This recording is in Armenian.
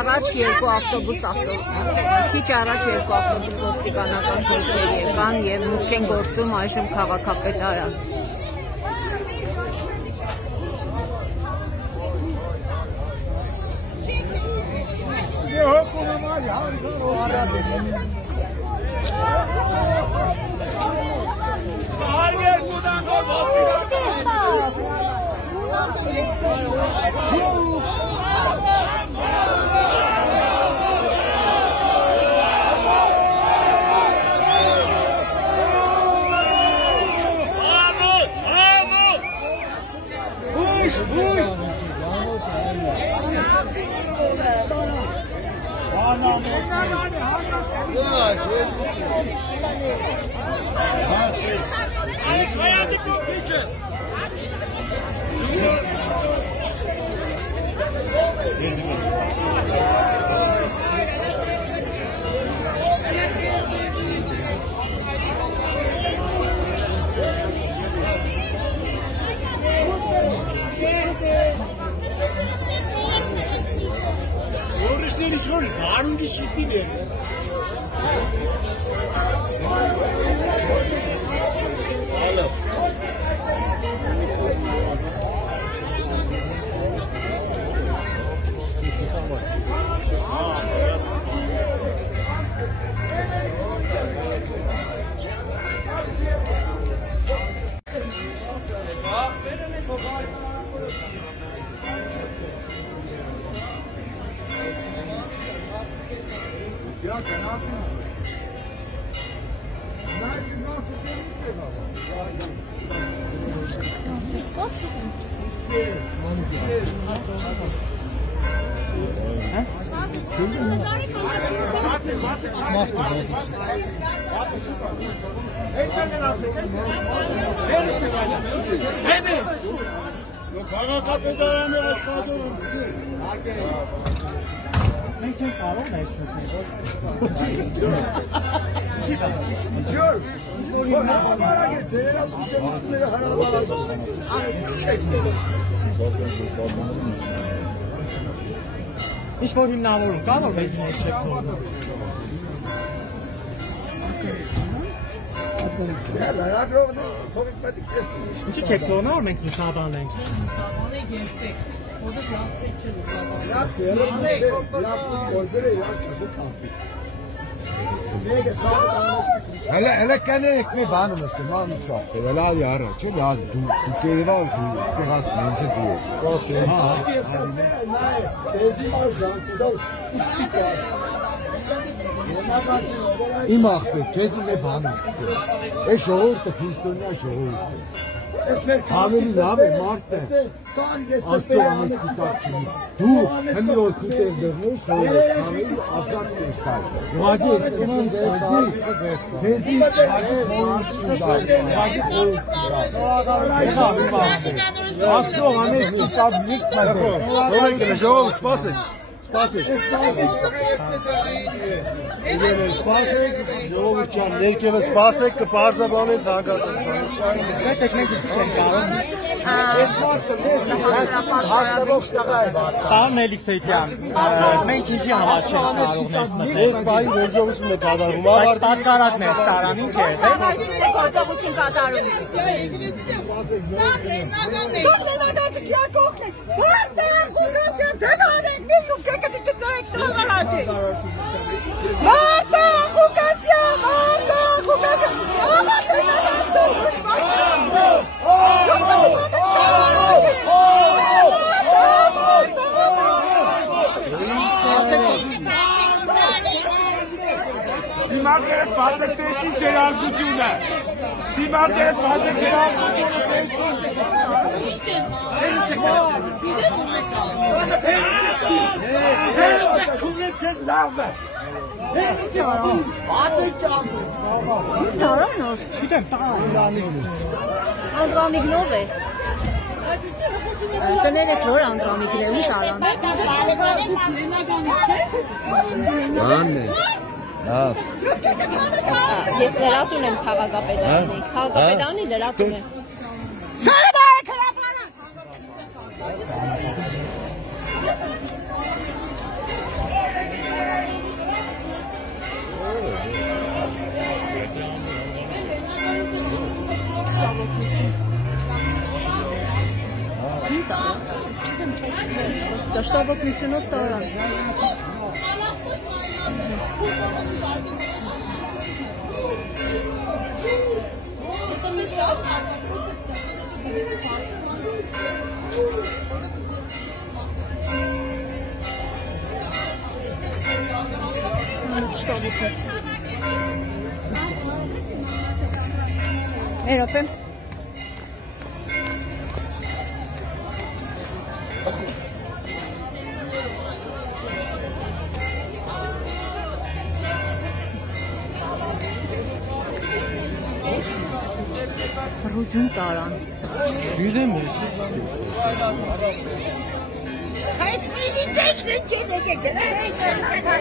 առաջ երկու ավտոբուս ոստիկանական շերտեր եկան եւ մուտք են գործում այժմ քաղաքապետարան։ Ինչ որ հիմնավորում կա, որ մեզ ինչ չեք թողնում։ Ինչի չեք թողնում, որ մենք լուսաբանենք։ Լուսաբանենք երբեք, որտեղ լաստիկ Հələ կանենք մի բանում ես, ման չափ, հələ ալի արա, չէ՞ լավ, դու կերևալ դու ստեղած մենցը դու ես։ Իմ աղբեր, քեզ մի բանում ես։ Այս ժողովուրդը քրիստոնյա ժողովուրդ է։ Ավելի լավ է մարդ է, աստծո ամեսիտակ չունի, դու հնի որ կուտեր դրնեի շողը, ավելի ազատ կեր կար, ուղագի ես սնան ձեզի աստծո ամեսիտակ նիստ մազը, ժողովը սպասեք, սպասեք, սպասեք, ժողովը ճան, ներքևը սպասեք, կպարզաբանեց հանգացասպանից։ Պետք մենք իչի չեն կարում։ Պարոն Էլիքսեյթյան, մենք ինչի համար չենք կարող ներս մտնել։ Ես բայի գործողություն է կատարվում, Բայց պատկարակն է ստարան, ինչ է։ Գործողություն կատարում։ Դիմակերտ բացեք տեսնի ձեր ազգությունը, դիմակերտ բացեք ձեր ազգությունը տեսնի։ Լավ է։ Տարանով։ Չիտեմ, Անդրամիկնով է։ Տները որ անդրամիկն է, ու տարան։ Բանն է։ Լավ։ Ես լրատուն եմ քաղաքապետարանի, քաղաքապետարանի լրատուն եմ։ տարան։ Դաշտավոտնությունով տարան։ Երապեմ։ Ռուջուն տարան։ Չգիտեմ ես։ Այս միլիտեքն է,